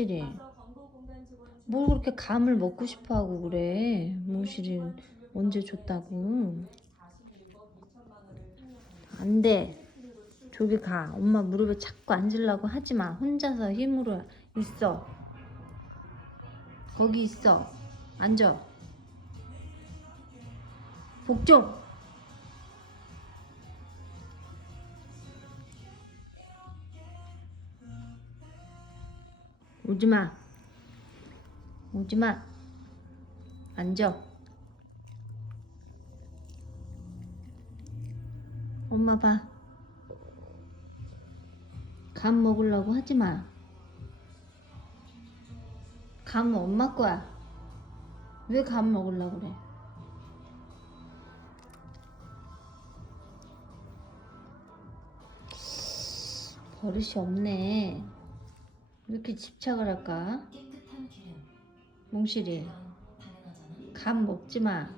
이래. 뭘 그렇게 감을 먹고 싶어 하고 그래. 몽실이 언제 줬다고. 안 돼. 저기 가. 엄마 무릎에 자꾸 앉으려고 하지 마. 혼자서 힘으로 있어. 거기 있어. 앉아. 복종. 오지 마. 오지 마. 앉아. 엄마 봐. 감 먹으려고 하지 마. 감은 엄마 거야. 왜 감 먹으려고 그래? 버릇이 없네. 왜 이렇게 집착을 할까? 몽실이. 감 먹지 마.